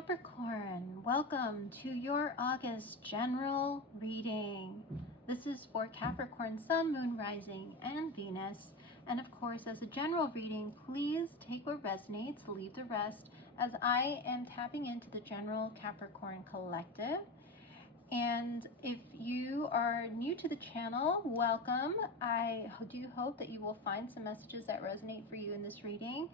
Capricorn, welcome to your August general reading. This is for Capricorn, Sun, Moon, Rising, and Venus. And of course, as a general reading, please take what resonates, leave the rest, as I am tapping into the general Capricorn collective. And if you are new to the channel, welcome. I do hope that you will find some messages that resonate for you in this reading.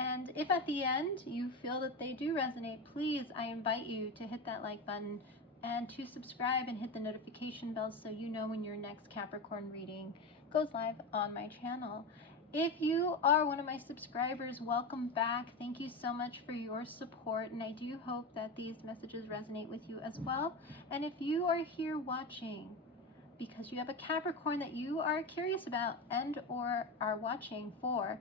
And if at the end you feel that they do resonate, please, I invite you to hit that like button and to subscribe and hit the notification bell so you know when your next Capricorn reading goes live on my channel. If you are one of my subscribers, welcome back. Thank you so much for your support, and I do hope that these messages resonate with you as well. And if you are here watching because you have a Capricorn that you are curious about and or are watching for,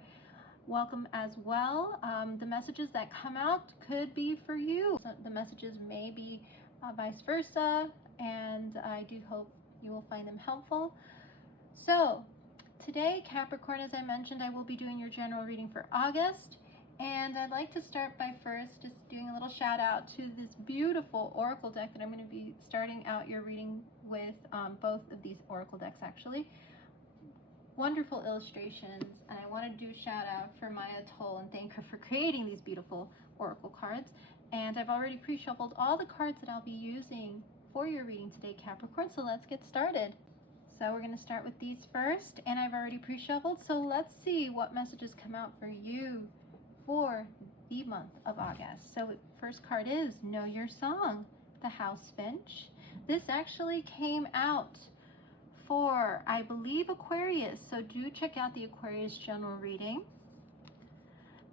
welcome as well. The messages that come out could be for you. So the messages may be vice versa, and I do hope you will find them helpful. So today, Capricorn, as I mentioned, I will be doing your general reading for August. And I'd like to start by first just doing a little shout out to this beautiful oracle deck that I'm going to be starting out your reading with, both of these oracle decks actually. Wonderful illustrations, and I want to do a shout out for Maya Toll and thank her for creating these beautiful oracle cards. And I've already pre-shuffled all the cards that I'll be using for your reading today, Capricorn, so let's get started. So we're going to start with these first, and I've already pre-shuffled, so let's see what messages come out for you for the month of August. So first card is Know Your Song, the House Finch. This actually came out for, I believe, Aquarius, so do check out the Aquarius general reading.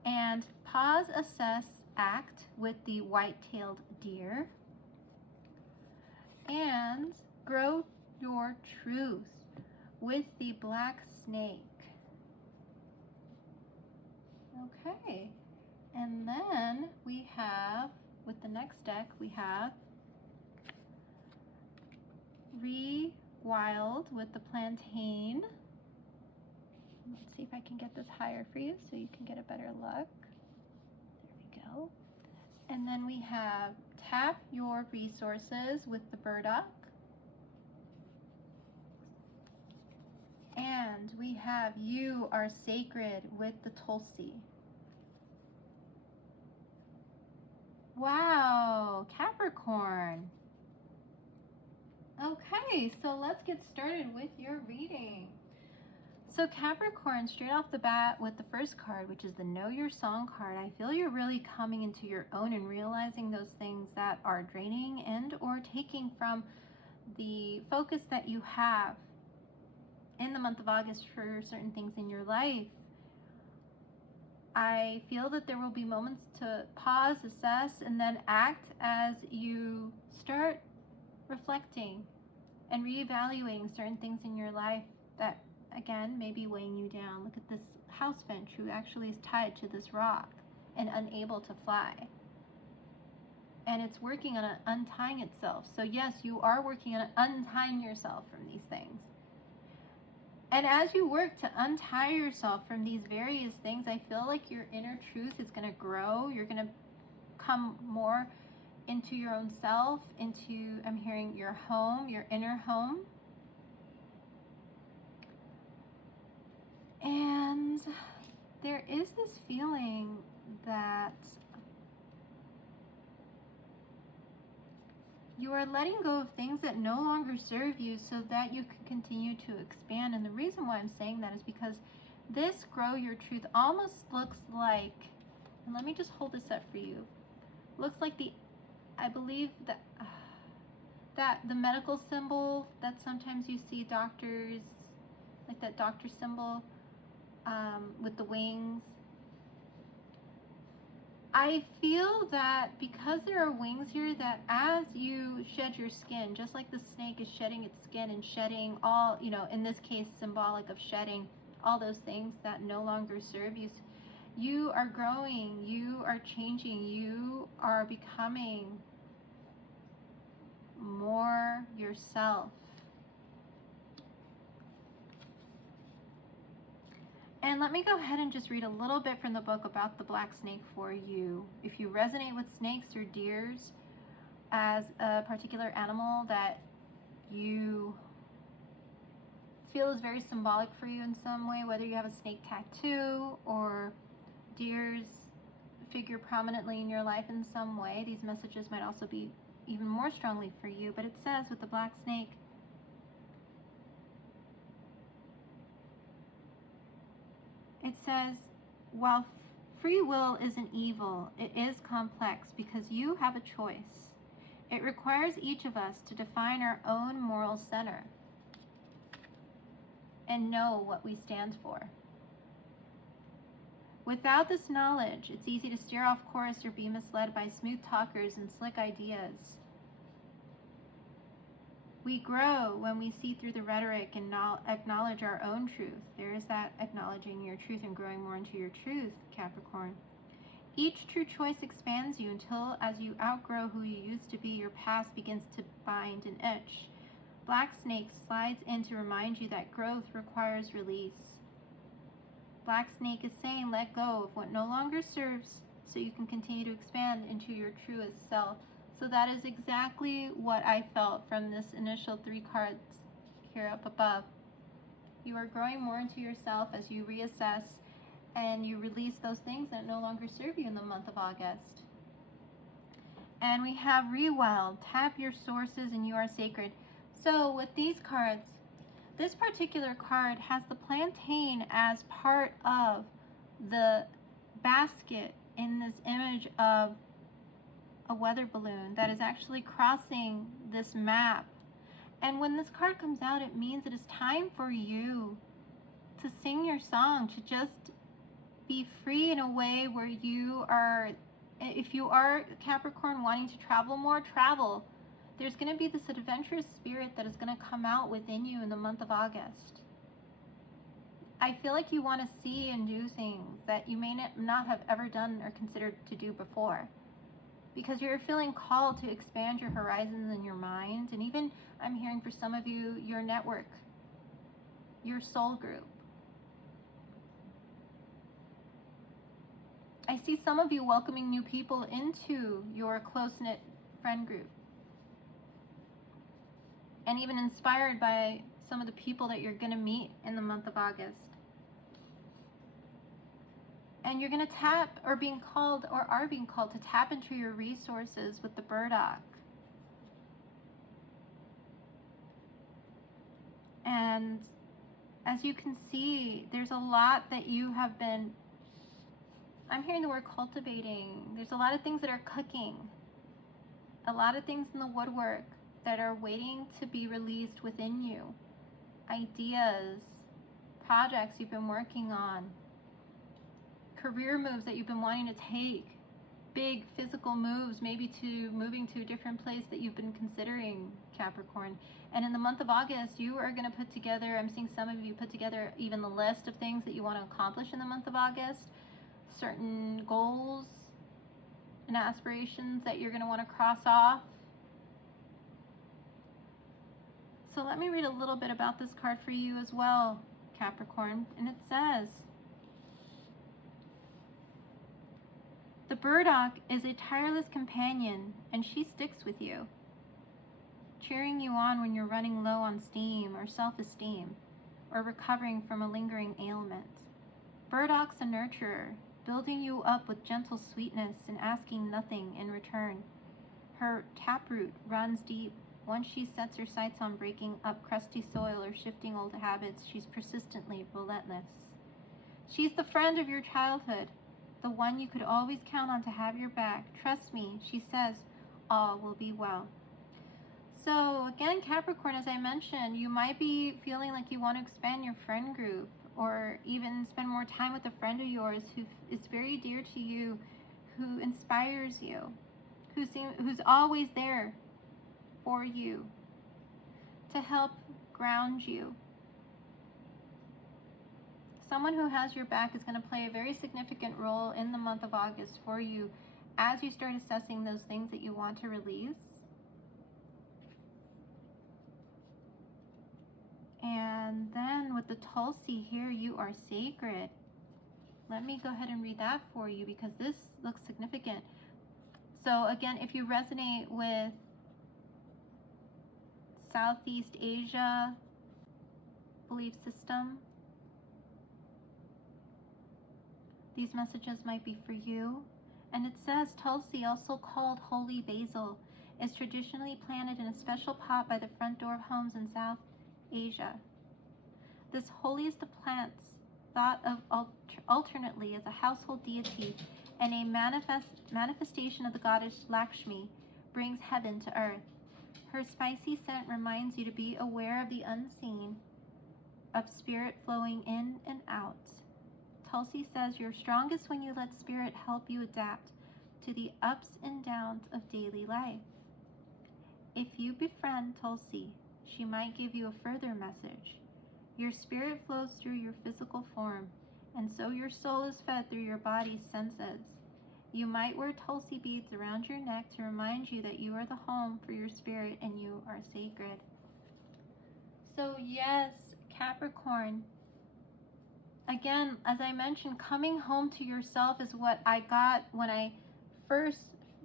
And Pause, Assess, Act with the White-tailed Deer. And Grow Your Truth with the Black Snake. Okay, and then we have, with the next deck, we have Wild with the Plantain. Let's see if I can get this higher for you so you can get a better look. There we go. And then we have Tap Your Resources with the Burdock. And we have You Are Sacred with the Tulsi. Wow, Capricorn. Okay, so let's get started with your reading. So Capricorn, straight off the bat with the first card, which is the Know Your Song card, I feel you're really coming into your own and realizing those things that are draining and or taking from the focus that you have in the month of August for certain things in your life. I feel that there will be moments to pause, assess, and then act as you start reflecting and reevaluating certain things in your life that, again, may be weighing you down. Look at this house finch who actually is tied to this rock and unable to fly. And it's working on untying itself. So yes, you are working on untying yourself from these things. And as you work to untie yourself from these various things, I feel like your inner truth is going to grow. You're going to come more into your own self, into, I'm hearing, your home, your inner home. And there is this feeling that you are letting go of things that no longer serve you so that you can continue to expand. And the reason why I'm saying that is because this Grow Your Truth almost looks like, and let me just hold this up for you, looks like the, I believe that the medical symbol that sometimes you see doctors, like that doctor symbol with the wings. I feel that because there are wings here, that as you shed your skin, just like the snake is shedding its skin and shedding all, you know, in this case symbolic of shedding all those things that no longer serve you, you are growing, you are changing, you are becoming more yourself. And let me go ahead and just read a little bit from the book about the black snake for you. If you resonate with snakes or deers as a particular animal that you feel is very symbolic for you in some way, whether you have a snake tattoo or deers figure prominently in your life in some way, these messages might also be even more strongly for you. But it says with the black snake, it says, while free will isn't evil, it is complex because you have a choice. It requires each of us to define our own moral center and know what we stand for. Without this knowledge, it's easy to steer off course or be misled by smooth talkers and slick ideas. We grow when we see through the rhetoric and acknowledge our own truth. There is that acknowledging your truth and growing more into your truth, Capricorn. Each true choice expands you until, as you outgrow who you used to be, your past begins to bind and itch. Black Snake slides in to remind you that growth requires release. Black Snake is saying, let go of what no longer serves so you can continue to expand into your truest self. So that is exactly what I felt from this initial 3 cards here up above. You are growing more into yourself as you reassess and you release those things that no longer serve you in the month of August. And we have Rewild, tap your sources and you are sacred. So with these cards, this particular card has the plantain as part of the basket in this image of a weather balloon that is actually crossing this map. And when this card comes out, it means it is time for you to sing your song, to just be free in a way where you are, if you are Capricorn wanting to travel more, travel. There's going to be this adventurous spirit that is going to come out within you in the month of August. I feel like you want to see and do things that you may not have ever done or considered to do before, because you're feeling called to expand your horizons in your mind, and even, I'm hearing for some of you, your network, your soul group. I see some of you welcoming new people into your close-knit friend group, and even inspired by some of the people that you're going to meet in the month of August. And you're going to tap, or being called, or are being called to tap into your resources with the burdock. And as you can see, there's a lot that you have been, I'm hearing the word cultivating. There's a lot of things that are cooking, a lot of things in the woodwork that are waiting to be released within you. Ideas, projects you've been working on, career moves that you've been wanting to take, big physical moves, maybe to moving to a different place that you've been considering, Capricorn. And in the month of August, you are going to put together, I'm seeing some of you put together even the list of things that you want to accomplish in the month of August, certain goals and aspirations that you're going to want to cross off. So let me read a little bit about this card for you as well, Capricorn. And it says, the burdock is a tireless companion, and she sticks with you, cheering you on when you're running low on steam or self-esteem, or recovering from a lingering ailment. Burdock's a nurturer, building you up with gentle sweetness and asking nothing in return. Her taproot runs deep. Once she sets her sights on breaking up crusty soil or shifting old habits, she's persistently relentless. She's the friend of your childhood, the one you could always count on to have your back. Trust me, she says, all will be well. So again, Capricorn, as I mentioned, you might be feeling like you want to expand your friend group, or even spend more time with a friend of yours who is very dear to you, who inspires you, who's always there for you to help ground you. Someone who has your back is going to play a very significant role in the month of August for you as you start assessing those things that you want to release. And then with the Tulsi here, you are sacred. Let me go ahead and read that for you because this looks significant. So again, if you resonate with Southeast Asia belief system, these messages might be for you. And it says Tulsi, also called holy basil, is traditionally planted in a special pot by the front door of homes in South Asia. This holiest of plants, thought of alternately as a household deity and a manifestation of the goddess Lakshmi, brings heaven to earth. Her spicy scent reminds you to be aware of the unseen, of spirit flowing in and out. Tulsi says you're strongest when you let spirit help you adapt to the ups and downs of daily life. If you befriend Tulsi, she might give you a further message. Your spirit flows through your physical form, and so your soul is fed through your body's senses. You might wear Tulsi beads around your neck to remind you that you are the home for your spirit and you are sacred. So yes, Capricorn, again, as I mentioned, coming home to yourself is what I got when I first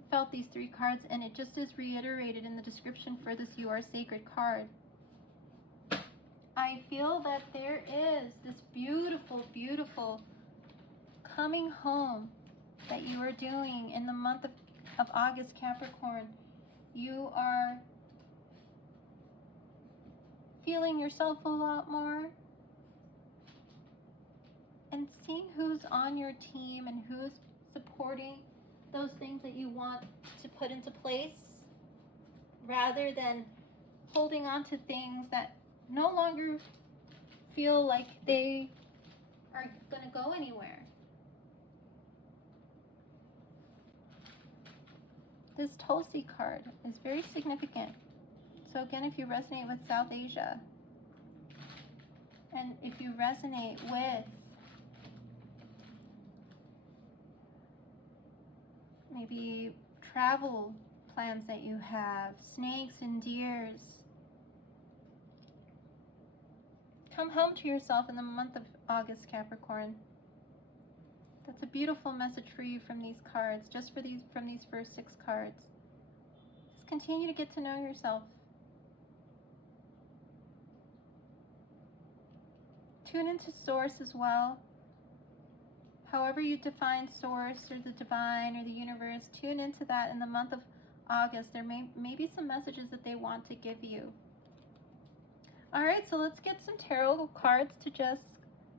felt these three cards, and it just is reiterated in the description for this You Are Sacred card. I feel that there is this beautiful, beautiful coming home that you are doing in the month of August, Capricorn. You are feeling yourself a lot more and seeing who's on your team and who's supporting those things that you want to put into place, rather than holding on to things that no longer feel like they are going to go anywhere. This Tulsi card is very significant. So again, if you resonate with South Asia, and if you resonate with maybe travel plans that you have, snakes and deers, come home to yourself in the month of August, Capricorn. That's a beautiful message for you from these cards, just for these from these first 6 cards. Just continue to get to know yourself. Tune into Source as well. However you define Source or the divine or the universe, tune into that in the month of August. There may be some messages that they want to give you. All right, so let's get some tarot cards to just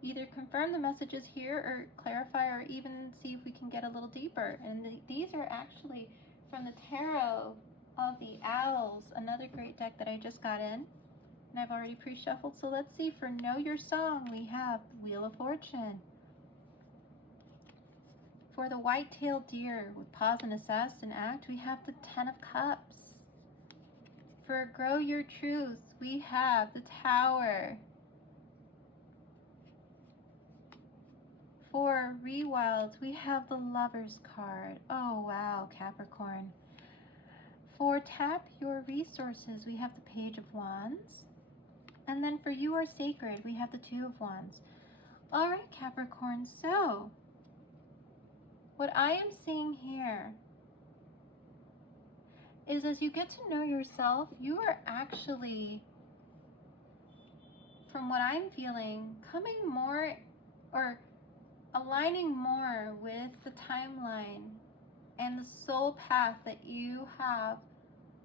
either confirm the messages here or clarify, or even see if we can get a little deeper. And these are actually from the Tarot of the Owls, another great deck that I just got in. And I've already pre-shuffled. So let's see, for Know Your Song, we have Wheel of Fortune. For the White-tailed Deer, with pause and assess and act, we have the 10 of Cups. For Grow Your Truth, we have the Tower. For Rewild, we have the Lover's card. Oh wow, Capricorn. For Tap Your Resources, we have the Page of Wands. And then for You Are Sacred, we have the Two of Wands. All right, Capricorn, so what I am seeing here is, as you get to know yourself, you are actually, from what I'm feeling, coming more or aligning more with the timeline and the soul path that you have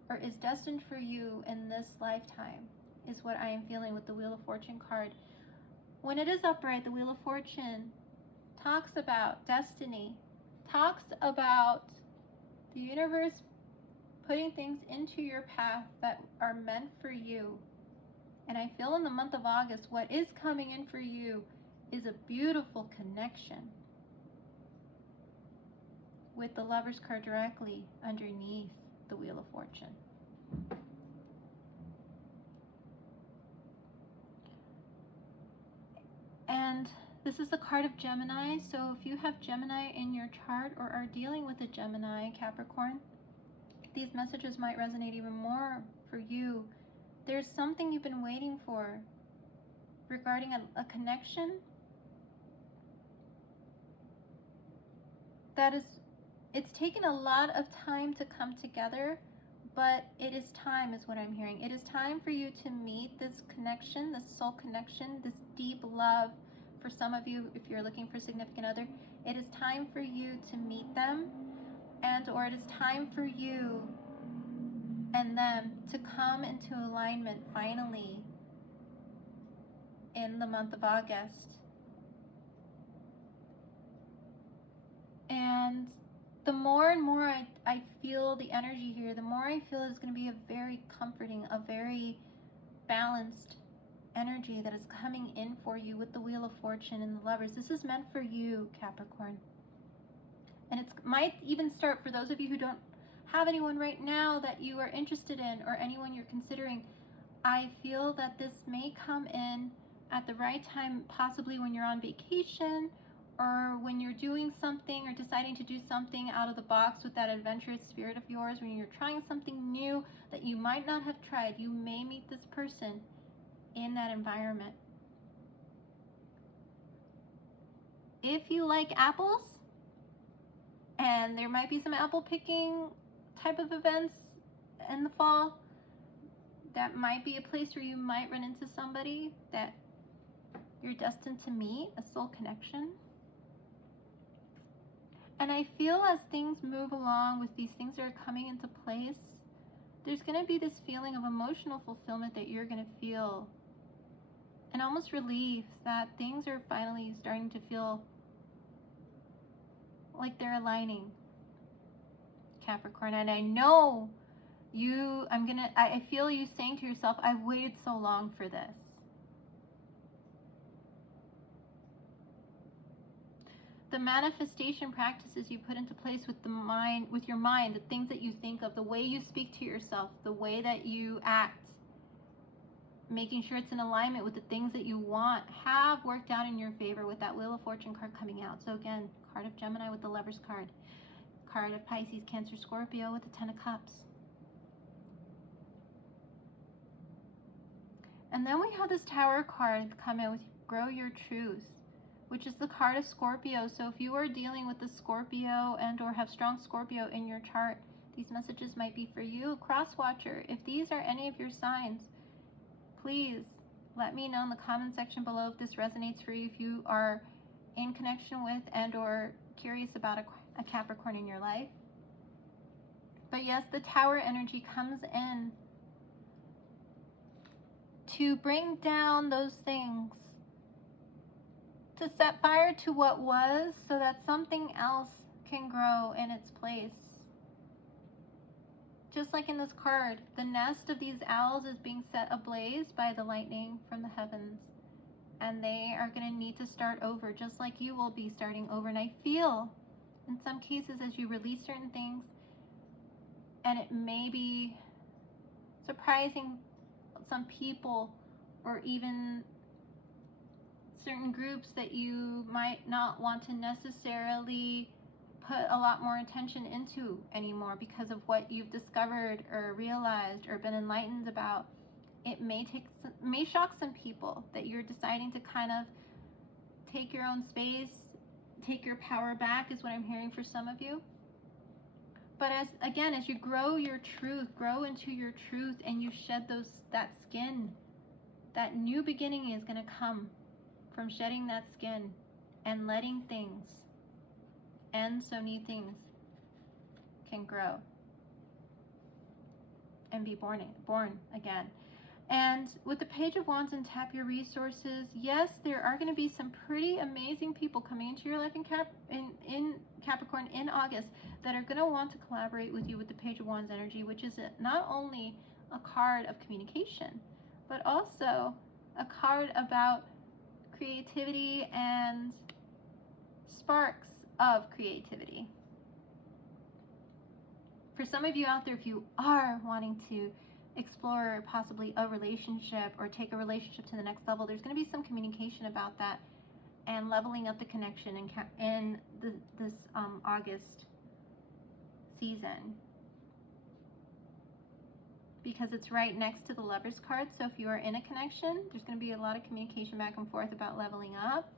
or is destined for you in this lifetime, is what I am feeling with the Wheel of Fortune card. When it is upright, the Wheel of Fortune talks about destiny, talks about the universe putting things into your path that are meant for you. And I feel in the month of August, what is coming in for you is a beautiful connection with the Lover's card directly underneath the Wheel of Fortune. And this is the card of Gemini, so if you have Gemini in your chart or are dealing with a Gemini, Capricorn, these messages might resonate even more for you. There's something you've been waiting for. regarding a connection that is, it's taken a lot of time to come together, but it is time, is what I'm hearing. It is time for you to meet this connection, this soul connection, this deep love. For some of you, if you're looking for a significant other, it is time for you to meet them, and or it is time for you and them to come into alignment finally in the month of August. And the more and more I feel the energy here, the more I feel it's going to be a very comforting, a very balanced energy that is coming in for you with the Wheel of Fortune and the Lovers. This is meant for you, Capricorn. And it might even start for those of you who don't have anyone right now that you are interested in, or anyone you're considering. I feel that this may come in at the right time, possibly when you're on vacation, or when you're doing something or deciding to do something out of the box with that adventurous spirit of yours, when you're trying something new that you might not have tried. You may meet this person in that environment. If you like apples, and there might be some apple picking type of events in the fall, that might be a place where you might run into somebody that you're destined to meet, a soul connection. And I feel as things move along with these things that are coming into place, there's going to be this feeling of emotional fulfillment that you're going to feel, and almost relief that things are finally starting to feel like they're aligning, Capricorn. And I know you, I feel you saying to yourself, I've waited so long for this. The manifestation practices you put into place with the mind, with your mind, the things that you think of, the way you speak to yourself, the way that you act, making sure it's in alignment with the things that you want, have worked out in your favor with that Wheel of Fortune card coming out. So again, card of Gemini with the Lovers card, card of Pisces, Cancer, Scorpio with the Ten of Cups. And then we have this Tower card come in with Grow Your Truth, which is the card of Scorpio. So if you are dealing with the Scorpio and or have strong Scorpio in your chart, these messages might be for you. Cross Watcher, if these are any of your signs, please let me know in the comment section below if this resonates for you, if you are in connection with and or curious about a Capricorn in your life. But yes, the Tower energy comes in to bring down those things, to set fire to what was so that something else can grow in its place. Just like in this card, the nest of these owls is being set ablaze by the lightning from the heavens. And they are going to need to start over, just like you will be starting over. And I feel, in some cases, as you release certain things, and it may be surprising some people or even certain groups that you might not want to necessarily put a lot more attention into anymore because of what you've discovered or realized or been enlightened about. It may shock some people that you're deciding to kind of take your own space, take your power back, is what I'm hearing for some of you. But as you grow your truth, grow into your truth, and you shed that skin, that new beginning is going to come from shedding that skin and letting things end so new things can grow and be born again. And with the Page of Wands and Tap Your Resources, yes, there are going to be some pretty amazing people coming into your life in Capricorn in August that are going to want to collaborate with you with the Page of Wands energy, which is not only a card of communication, but also a card about creativity and sparks of creativity. For some of you out there, if you are wanting to explore possibly a relationship or take a relationship to the next level, there's going to be some communication about that and leveling up the connection in this August season. because it's right next to the Lovers card. So if you are in a connection, there's going to be a lot of communication back and forth about leveling up,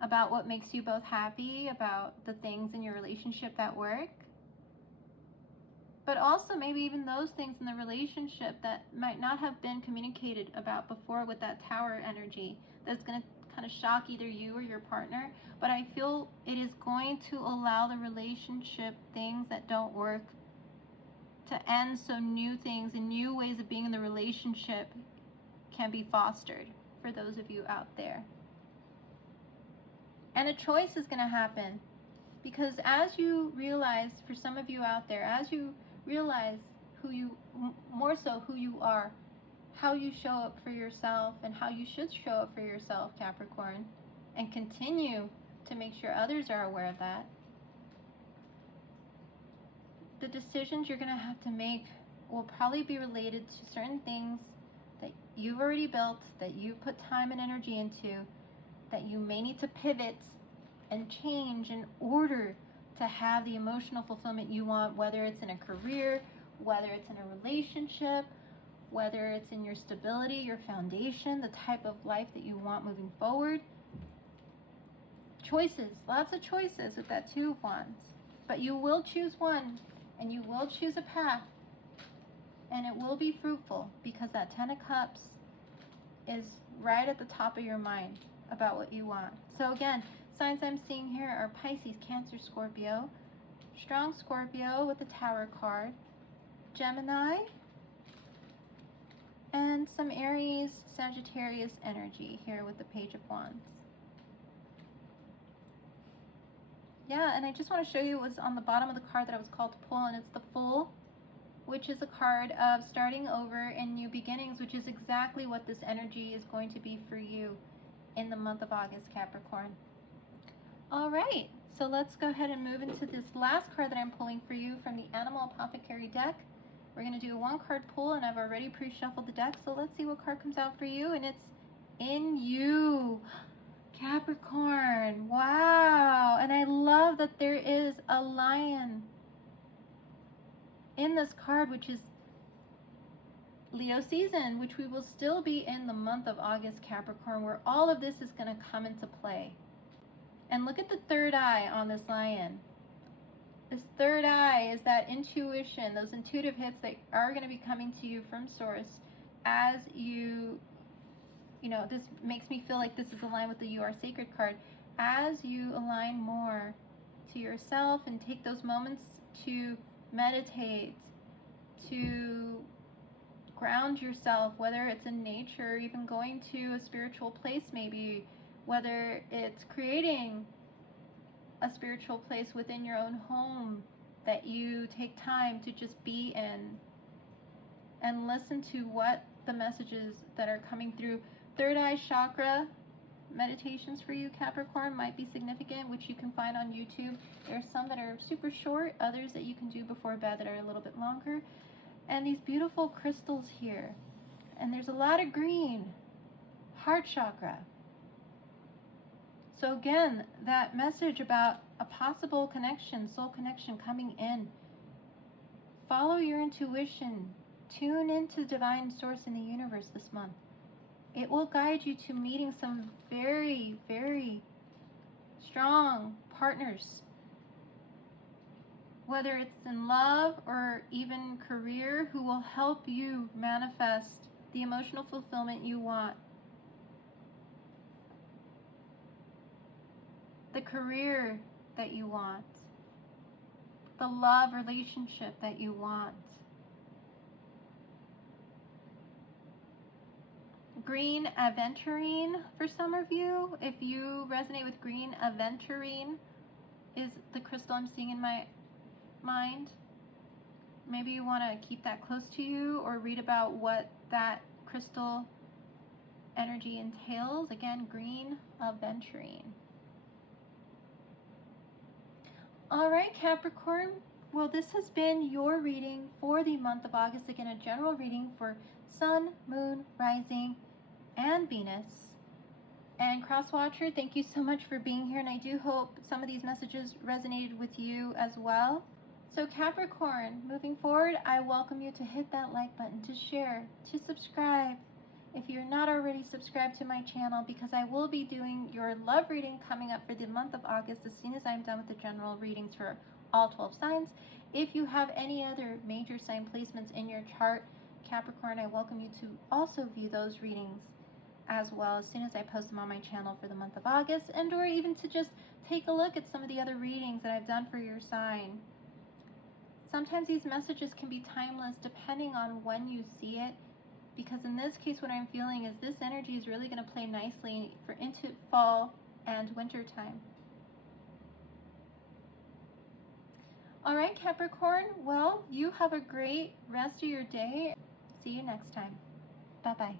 about what makes you both happy, about the things in your relationship that work, but also maybe even those things in the relationship that might not have been communicated about before with that Tower energy that's going to kind of shock either you or your partner. But I feel it is going to allow the relationship things that don't work to end, so new things and new ways of being in the relationship can be fostered for those of you out there. And a choice is going to happen, because as you realize, for some of you out there, as you realize who you, more so who you are, how you show up for yourself and how you should show up for yourself, Capricorn, and continue to make sure others are aware of that, the decisions you're going to have to make will probably be related to certain things that you've already built, that you put time and energy into, that you may need to pivot and change in order to have the emotional fulfillment you want, whether it's in a career, whether it's in a relationship, whether it's in your stability, your foundation, the type of life that you want moving forward. Choices, lots of choices with that Two of Wands. But you will choose one, and you will choose a path, and it will be fruitful, because that Ten of Cups is right at the top of your mind about what you want. So again, signs I'm seeing here are Pisces, Cancer, Scorpio, strong Scorpio with the Tower card, Gemini, and some Aries, Sagittarius energy here with the Page of Wands. Yeah, and I just want to show you what was on the bottom of the card that I was called to pull, and it's the Fool, which is a card of starting over and new beginnings, which is exactly what this energy is going to be for you in the month of August, Capricorn. All right, so let's go ahead and move into this last card that I'm pulling for you from the Animal Apothecary deck. We're going to do a one-card pull, and I've already pre-shuffled the deck, so let's see what card comes out for you, and it's In You, Capricorn. Wow, and I love that there is a lion in this card, which is Leo season, which we will still be in the month of August, Capricorn, where all of this is going to come into play. And look at the third eye on this lion. This third eye is that intuition, those intuitive hits that are going to be coming to you from source as you know, this makes me feel like this is aligned with the You Are Sacred card. As you align more to yourself and take those moments to meditate, to ground yourself, whether it's in nature or even going to a spiritual place maybe, whether it's creating a spiritual place within your own home that you take time to just be in and listen to what the messages that are coming through. Third eye chakra meditations for you, Capricorn, might be significant, which you can find on YouTube. There's some that are super short, others that you can do before bed that are a little bit longer. And these beautiful crystals here. And there's a lot of green. Heart chakra. So again, that message about a possible connection, soul connection coming in. Follow your intuition. Tune into divine source in the universe this month. It will guide you to meeting some very, very strong partners. Whether it's in love or even career, who will help you manifest the emotional fulfillment you want. The career that you want, the love relationship that you want. Green aventurine for some of you. If you resonate with green, aventurine is the crystal I'm seeing in my mind. Maybe you want to keep that close to you or read about what that crystal energy entails. Again, green aventurine. All right, Capricorn. Well, this has been your reading for the month of August. Again, a general reading for Sun, Moon, Rising, and Venus. And Crosswatcher, thank you so much for being here. And I do hope some of these messages resonated with you as well. So Capricorn, moving forward, I welcome you to hit that like button, to share, to subscribe if you're not already subscribed to my channel, because I will be doing your love reading coming up for the month of August as soon as I'm done with the general readings for all 12 signs. If you have any other major sign placements in your chart, Capricorn, I welcome you to also view those readings as well as soon as I post them on my channel for the month of August, and or even to just take a look at some of the other readings that I've done for your sign. Sometimes these messages can be timeless depending on when you see it, because in this case what I'm feeling is this energy is really going to play nicely for into fall and winter time. All right, Capricorn, well, you have a great rest of your day. See you next time. Bye-bye.